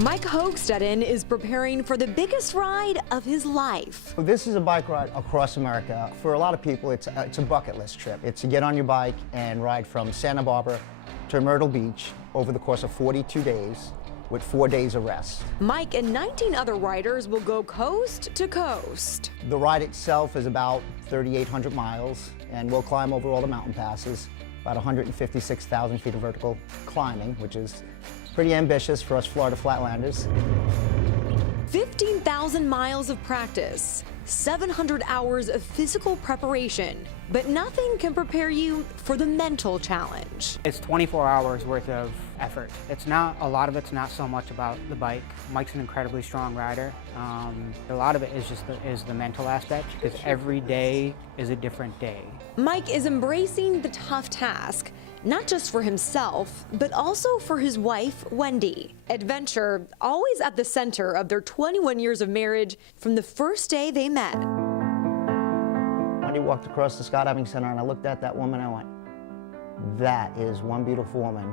Mike Hoogsteden is preparing for the biggest ride of his life. This is a bike ride across America. For a lot of people, it's a bucket list trip. It's to get on your bike and ride from Santa Barbara to Myrtle Beach over the course of 42 days with 4 days of rest. Mike and 19 other riders will go coast to coast. The ride itself is about 3,800 miles, and we'll climb over all the mountain passes, about 156,000 feet of vertical climbing, which is pretty ambitious for us Florida Flatlanders. 15,000 miles of practice, 700 hours of physical preparation, but nothing can prepare you for the mental challenge. It's 24 hours worth of effort. A lot of it's not so much about the bike. Mike's an incredibly strong rider. A lot of it is just the mental aspect, because every day is a different day. Mike is embracing the tough task, not just for himself, but also for his wife, Wendy. Adventure always at the center of their 21 years of marriage from the first day they met. Wendy walked across the skydiving center and I looked at that woman and I went, that is one beautiful woman.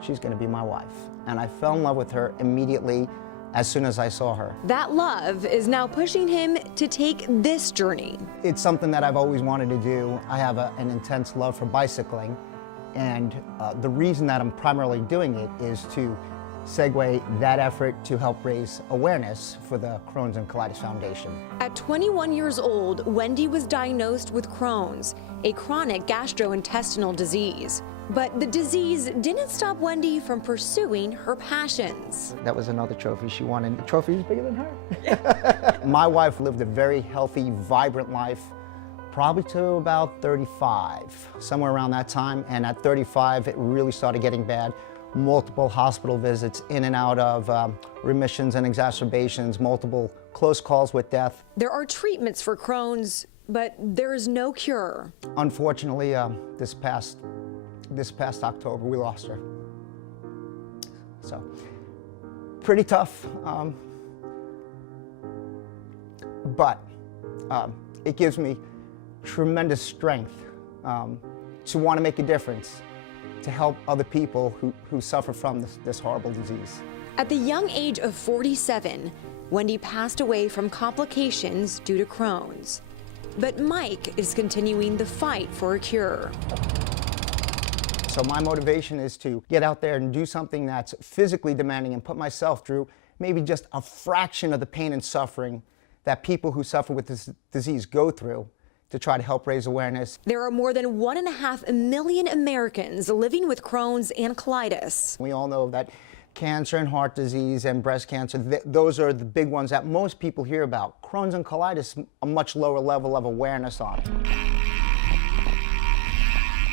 She's gonna be my wife. And I fell in love with her immediately as soon as I saw her. That love is now pushing him to take this journey. It's something that I've always wanted to do. I have an intense love for bicycling, and the reason that I'm primarily doing it is to segue that effort to help raise awareness for the Crohn's and Colitis Foundation. At 21 years old, Wendy was diagnosed with Crohn's, a chronic gastrointestinal disease. But the disease didn't stop Wendy from pursuing her passions. That was another trophy she wanted. The trophy was bigger than her. My wife lived a very healthy, vibrant life, probably to about 35, somewhere around that time. And at 35, it really started getting bad. Multiple hospital visits, in and out of remissions and exacerbations, multiple close calls with death. There are treatments for Crohn's, but there is no cure. Unfortunately, this past October, we lost her. So, pretty tough, but it gives me tremendous strength to want to make a difference, to help other people who suffer from this horrible disease. At the young age of 47, Wendy passed away from complications due to Crohn's. But Mike is continuing the fight for a cure. So my motivation is to get out there and do something that's physically demanding and put myself through maybe just a fraction of the pain and suffering that people who suffer with this disease go through, to try to help raise awareness. There are more than 1.5 million Americans living with Crohn's and colitis. We all know that cancer and heart disease and breast cancer, those are the big ones that most people hear about. Crohn's and colitis, a much lower level of awareness on it.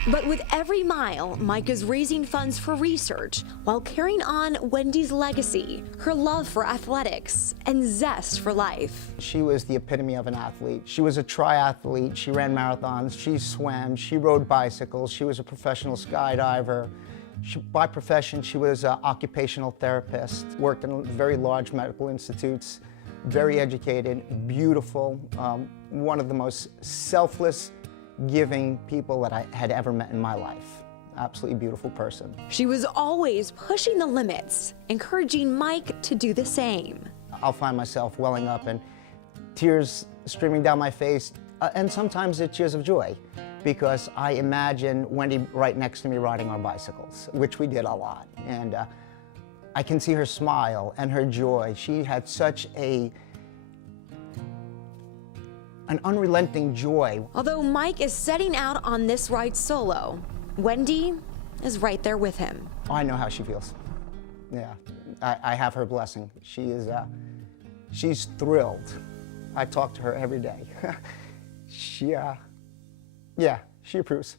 But with every mile, Mike is raising funds for research while carrying on Wendy's legacy, her love for athletics, and zest for life. She was the epitome of an athlete. She was a triathlete. She ran marathons. She swam. She rode bicycles. She was a professional skydiver. By profession, she was an occupational therapist, worked in very large medical institutes, very educated, beautiful, one of the most selfless, giving people that I had ever met in my life. Absolutely beautiful person. She was always pushing the limits, encouraging Mike to do the same. I'll find myself welling up and tears streaming down my face, and sometimes it's tears of joy, because I imagine Wendy right next to me riding our bicycles, which we did a lot. And I can see her smile and her joy. She had such an unrelenting joy. Although Mike is setting out on this ride solo, Wendy is right there with him. I know how she feels. Yeah, I have her blessing. She's thrilled. I talk to her every day. She approves.